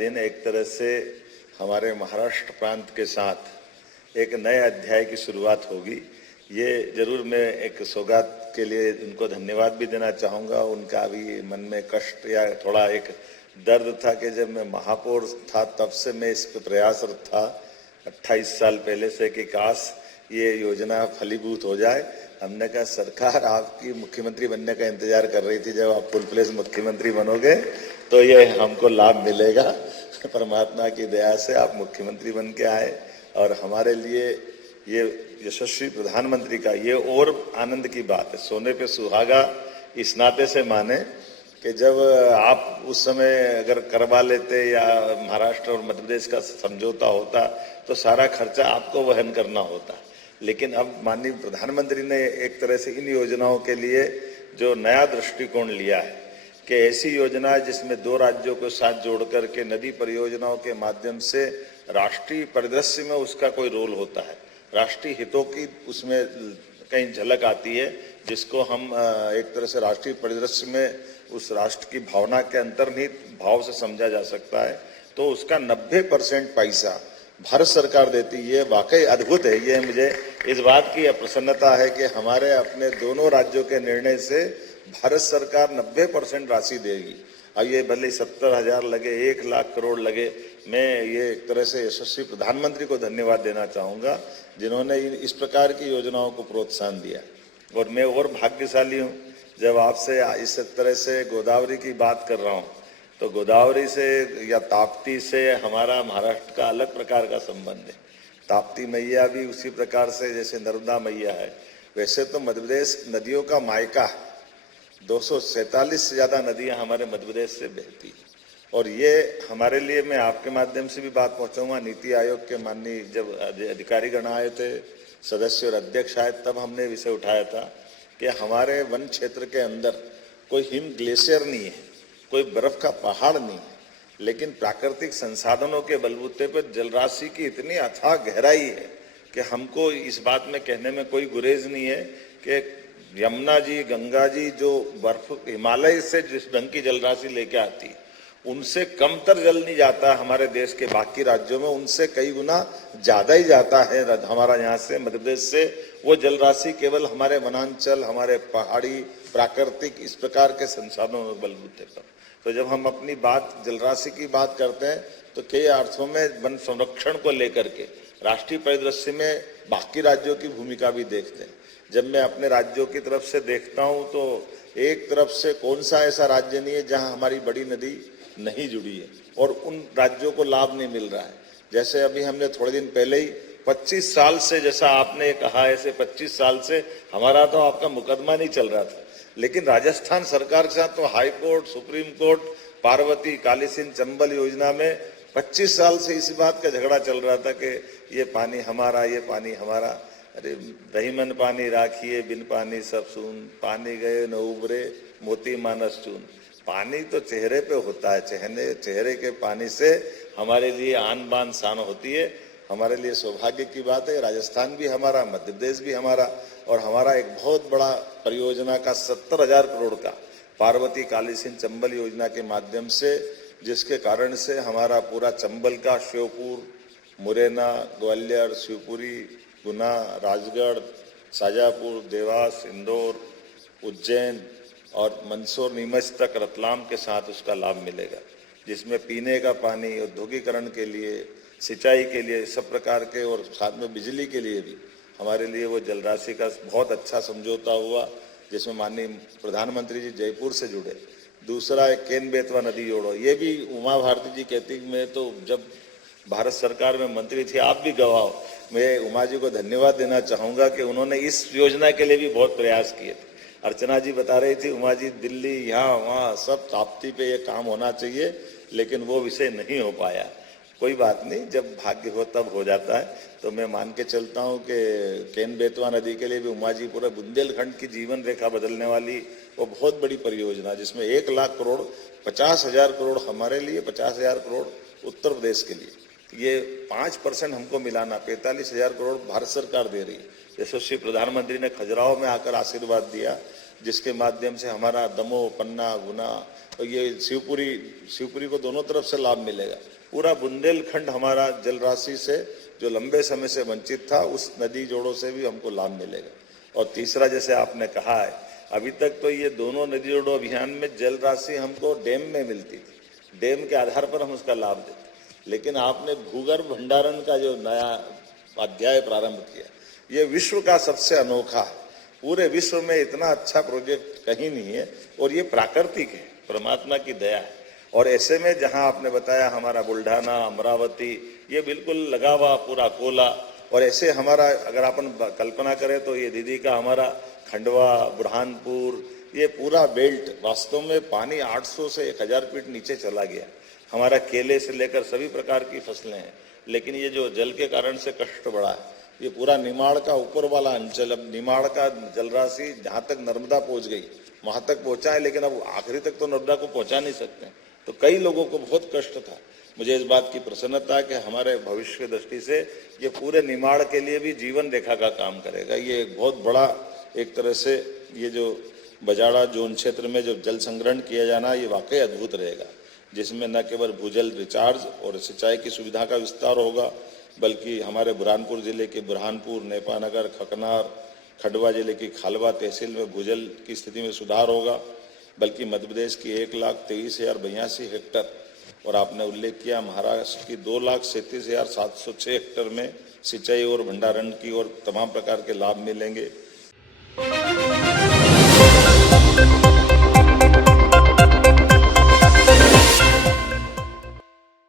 दिन एक तरह से हमारे महाराष्ट्र प्रांत के साथ एक नए अध्याय की शुरुआत होगी। ये जरूर मैं एक सौगात के लिए उनको धन्यवाद भी देना चाहूँगा। उनका अभी मन में कष्ट या थोड़ा एक दर्द था कि जब मैं महापौर था तब से मैं इस पर प्रयासरत था 28 साल पहले से कि काश ये योजना फलीभूत हो जाए। हमने कहा सरकार आपकी मुख्यमंत्री बनने का इंतजार कर रही थी, जब आप फुल फ्लेज मुख्यमंत्री बनोगे तो ये हमको लाभ मिलेगा। परमात्मा की दया से आप मुख्यमंत्री बन के आए और हमारे लिए ये यशस्वी प्रधानमंत्री का ये और आनंद की बात है। सोने पे सुहागा इस नाते से माने कि जब आप उस समय अगर करवा लेते या महाराष्ट्र और मध्य प्रदेश का समझौता होता तो सारा खर्चा आपको वहन करना होता, लेकिन अब माननीय प्रधानमंत्री ने एक तरह से इन योजनाओं के लिए जो नया दृष्टिकोण लिया है कि ऐसी योजना जिसमें दो राज्यों को साथ जोड़ करके नदी परियोजनाओं के माध्यम से राष्ट्रीय परिदृश्य में उसका कोई रोल होता है, राष्ट्रीय हितों की उसमें कहीं झलक आती है, जिसको हम एक तरह से राष्ट्रीय परिदृश्य में उस राष्ट्र की भावना के अंतर्निहित भाव से समझा जा सकता है। तो उसका 90% पैसा भारत सरकार देती है। वाकई अद्भुत है। ये मुझे इस बात की प्रसन्नता है कि हमारे अपने दोनों राज्यों के निर्णय से भारत सरकार 90% राशि देगी। अब ये भले 70,000 लगे, 1 लाख करोड़ लगे, मैं ये एक तरह से यशस्वी प्रधानमंत्री को धन्यवाद देना चाहूँगा जिन्होंने इस प्रकार की योजनाओं को प्रोत्साहन दिया। और मैं और भाग्यशाली हूँ जब आपसे इस तरह से गोदावरी की बात कर रहा हूँ, तो गोदावरी से या ताप्ती से हमारा महाराष्ट्र का अलग प्रकार का संबंध है। ताप्ती मैया भी उसी प्रकार से जैसे नर्मदा मैया है, वैसे तो मध्य प्रदेश नदियों का मायका है। 247 से ज्यादा नदियां हमारे मध्य प्रदेश से बहती है और ये हमारे लिए, मैं आपके माध्यम से भी बात पहुंचाऊंगा, नीति आयोग के माननीय जब अधिकारीगण आए थे, सदस्य और अध्यक्ष आए, तब हमने विषय उठाया था कि हमारे वन क्षेत्र के अंदर कोई हिम ग्लेशियर नहीं है, कोई बर्फ का पहाड़ नहीं है, लेकिन प्राकृतिक संसाधनों के बलबूते पर जलराशि की इतनी अथाह गहराई है कि हमको इस बात में कहने में कोई गुरेज नहीं है कि यमुना जी, गंगा जी जो बर्फ हिमालय से जिस ढंग की जलराशि लेके आती, उनसे कमतर जल नहीं जाता हमारे देश के बाकी राज्यों में, उनसे कई गुना ज्यादा ही जाता है हमारा यहाँ से मध्य प्रदेश से। वो जलराशि केवल हमारे वनांचल, हमारे पहाड़ी प्राकृतिक इस प्रकार के संसाधनों के बलबूते पर। तो जब हम अपनी बात जलराशि की बात करते हैं तो कई अर्थों में वन संरक्षण को लेकर के राष्ट्रीय परिदृश्य में बाकी राज्यों की भूमिका भी देखते हैं। जब मैं अपने राज्यों की तरफ से देखता हूं तो एक तरफ से कौन सा ऐसा राज्य नहीं है जहां हमारी बड़ी नदी नहीं जुड़ी है और उन राज्यों को लाभ नहीं मिल रहा है। जैसे अभी हमने थोड़े दिन पहले ही 25 साल से, जैसा आपने कहा ऐसे 25 साल से हमारा तो आपका मुकदमा नहीं चल रहा था, लेकिन राजस्थान सरकार के साथ तो high court, supreme court, Parvati, Kali Sindh, Chambal योजना में 25 साल से इसी बात का झगड़ा चल रहा था कि ये पानी हमारा, ये पानी हमारा। अरे दही मन पानी राखिए, बिन पानी सब सून, पानी गए न उबरे, मोती मानस चून। पानी तो चेहरे पे होता है, चेहरे के पानी से हमारे लिए आन बान शान होती है। हमारे लिए सौभाग्य की बात है, राजस्थान भी हमारा, मध्य प्रदेश भी हमारा, और हमारा एक बहुत बड़ा परियोजना का 70,000 करोड़ का पार्वती, काली सिंध, चंबल योजना के माध्यम से, जिसके कारण से हमारा पूरा चंबल का श्योपुर, मुरैना, ग्वालियर, शिवपुरी, गुना, राजगढ़, शाजापुर, देवास, इंदौर, उज्जैन और मंदसौर, नीमच तक रतलाम के साथ उसका लाभ मिलेगा, जिसमें पीने का पानी, औद्योगिकरण के लिए, सिंचाई के लिए, सब प्रकार के, और साथ में बिजली के लिए भी हमारे लिए वो जलराशि का बहुत अच्छा समझौता हुआ, जिसमें माननीय प्रधानमंत्री जी जयपुर से जुड़े। दूसरा एक केन बेतवा नदी जोड़ो, ये भी उमा भारती जी कहती, मैं तो जब भारत सरकार में मंत्री थी, आप भी गवाह हो, मैं उमा जी को धन्यवाद देना चाहूंगा कि उन्होंने इस योजना के लिए भी बहुत प्रयास किए थे। अर्चना जी बता रही थी, उमा जी दिल्ली, यहाँ वहाँ सब ताप्ती पे ये काम होना चाहिए, लेकिन वो विषय नहीं हो पाया। कोई बात नहीं, जब भाग्य हो तब हो जाता है। तो मैं मान के चलता हूँ कि केन बेतवा नदी के लिए भी उमा जी पूरा बुंदेलखंड की जीवन रेखा बदलने वाली वो बहुत बड़ी परियोजना, जिसमें 1 लाख करोड़, 50,000 करोड़ हमारे लिए, 50,000 करोड़ उत्तर प्रदेश के लिए, ये 5% हमको मिलाना, 45,000 करोड़ भारत सरकार दे रही है। यशस्वी प्रधानमंत्री ने खजुराहो में आकर आशीर्वाद दिया जिसके माध्यम से हमारा दमोह, पन्ना, गुना और ये शिवपुरी को दोनों तरफ से लाभ मिलेगा। पूरा बुंदेलखंड हमारा जल राशि से जो लंबे समय से वंचित था, उस नदी जोड़ों से भी हमको लाभ मिलेगा। और तीसरा, जैसे आपने कहा है, अभी तक तो ये दोनों नदी जोड़ो अभियान में जल राशि हमको डैम में मिलती थी, डैम के आधार पर हम उसका लाभ देते, लेकिन आपने भूगर्भ भंडारण का जो नया अध्याय प्रारंभ किया, ये विश्व का सबसे अनोखा है। पूरे विश्व में इतना अच्छा प्रोजेक्ट कहीं नहीं है और ये प्राकृतिक है, परमात्मा की दया है। और ऐसे में जहां आपने बताया हमारा बुल्ढाना, अमरावती, ये बिल्कुल लगा हुआ पूरा कोला, और ऐसे हमारा अगर अपन कल्पना करें तो ये दीदी का हमारा खंडवा, बुरहानपुर, ये पूरा बेल्ट वास्तव में पानी 800 से 1000 फीट नीचे चला गया। हमारा केले से लेकर सभी प्रकार की फसलें हैं, लेकिन ये जो जल के कारण से कष्ट बढ़ा है, ये पूरा निमाड़ का ऊपर वाला अंचल, अब निमाड़ का जलराशि जहां तक नर्मदा पहुंच गई वहां तक पहुंचा है, लेकिन अब आखिरी तक तो नर्मदा को पहुंचा नहीं सकते, तो कई लोगों को बहुत कष्ट था। मुझे इस बात की प्रसन्नता है कि हमारे भविष्य की दृष्टि से ये पूरे निमाड़ के लिए भी जीवन रेखा का काम करेगा। ये एक बहुत बड़ा, एक तरह से ये जो बजाड़ा जोन क्षेत्र में जो जल संग्रहण किया जाना, ये वाकई अद्भुत रहेगा, जिसमें न केवल भूजल रिचार्ज और सिंचाई की सुविधा का विस्तार होगा, बल्कि हमारे बुरहानपुर जिले के बुरहानपुर, नेपानगर, खकनार, खंडवा जिले की खालवा तहसील में भूजल की स्थिति में सुधार होगा, बल्कि मध्य प्रदेश की 1,23,082 हेक्टर, और आपने उल्लेख किया महाराष्ट्र की 2,37,706 हेक्टर में सिंचाई और भंडारण की और तमाम प्रकार के लाभ मिलेंगे।